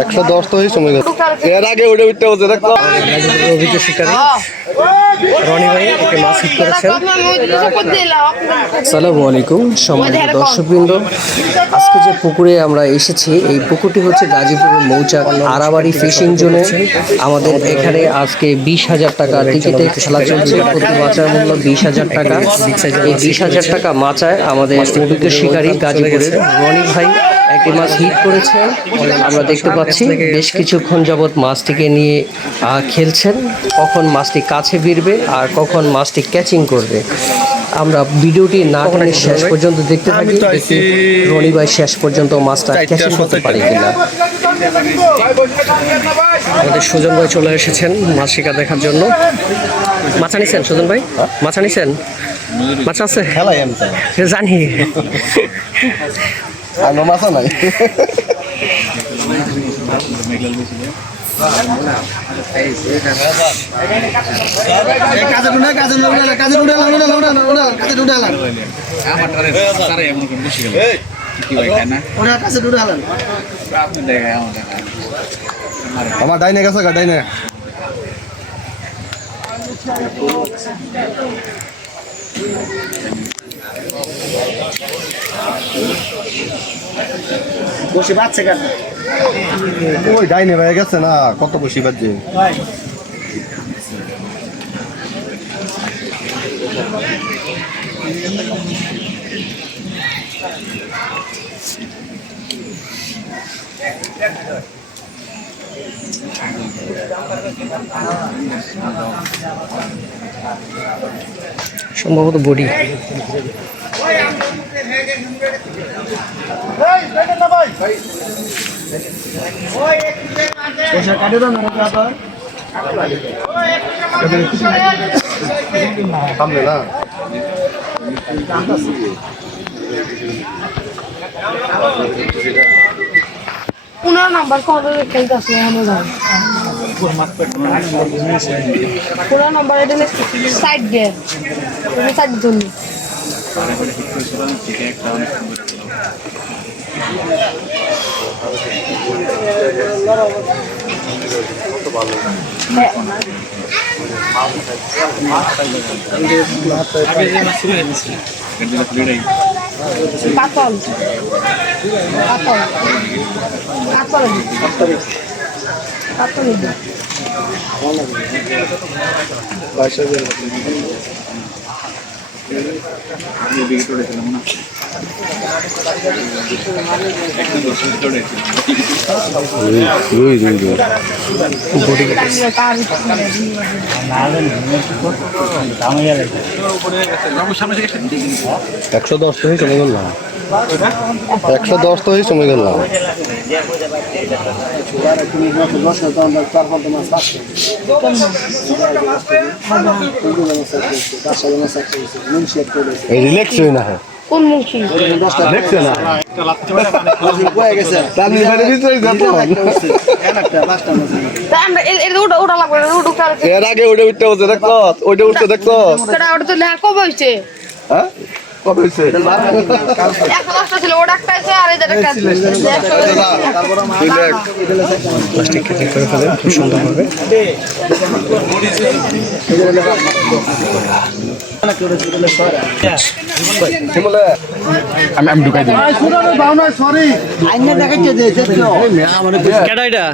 একশো দশ তো সময় গেছে এর আগে উঠে উঠতে হচ্ছে দেখো অভিজ্ঞ শিকারী রনি ভাই একে মাছ হিট করেছেন। আসসালামু আলাইকুম সম্মানিত দর্শকবৃন্দ। আজকে যে পুকুরে আমরা এসেছি এই পুকুরটি হচ্ছে গাজীপুরের মৌচাক আরাবাড়ি ফিশিং জোনে। আমাদের এখানে আজকে বিশ হাজার টাকা টিকিটে খেলা চলছে। প্রতি মাচার মূল্য বিশ হাজার টাকা। এই বিশ হাজার টাকা মাচায় আমাদের অভিজ্ঞ শিকারী গাজীপুরের রনি ভাই একটি মাছ হিট করেছে। আমরা দেখতে পাচ্ছি বেশ কিছুক্ষণ যাবৎ মাছটিকে নিয়ে আহ, খেলছেন। কখন মাছটি কাছে ভিড়বে আর কখন মাছটি ক্যাচিং করবে আমরা ভিডিওটি না টেনে শেষ পর্যন্ত দেখতে থাকি। দেখি রনি ভাই শেষ পর্যন্ত মাছটা ক্যাচিং করতে পারে কিনা। আমাদের সুজন ভাই চলে এসেছেন মাছ শিকার দেখার জন্য। মাছ আনিছেন সুজন ভাই? মাছ আনিছেন? মাছ আছে? জানি। আর মাছা নাই আমার ডাইনে গেছে ডাইনে। বসে বাচ্চা কেন? ওই ডাইনে ভাই গেছে না কত বসি বাজছে? সম্ভবত বডি। না পনেরো নাম্বার কত খেলতেছে আমরা পনেরো নাম্বার এটা সাইড দিয়ে। সাইড জন্য একটা ছিল আগে যে মাছ আমি বিকেট উড়েছিলাম না। একদম দশ থেকে চলে গেল। একশো দশ তো হয়ে সময় গেল না। তুমি দশ হাজার আমরা চার পাঁচ মাস পাচ্ছি মুন্সি একটা এই রিল্যাক্স হই না হ্যাঁ কোন মুখী দেখছে না এর আগে উঠে উঠতে হচ্ছে দেখো ওইটা উঠতে দেখো ওটা তো কবে হইছে? হ্যাঁ? কত হয়েছে? প্লাস্টিক করে ফেলেন খুব আমি আমি ঢুকাই দিই সরি দেখাচ্ছে যে কেডা এটা?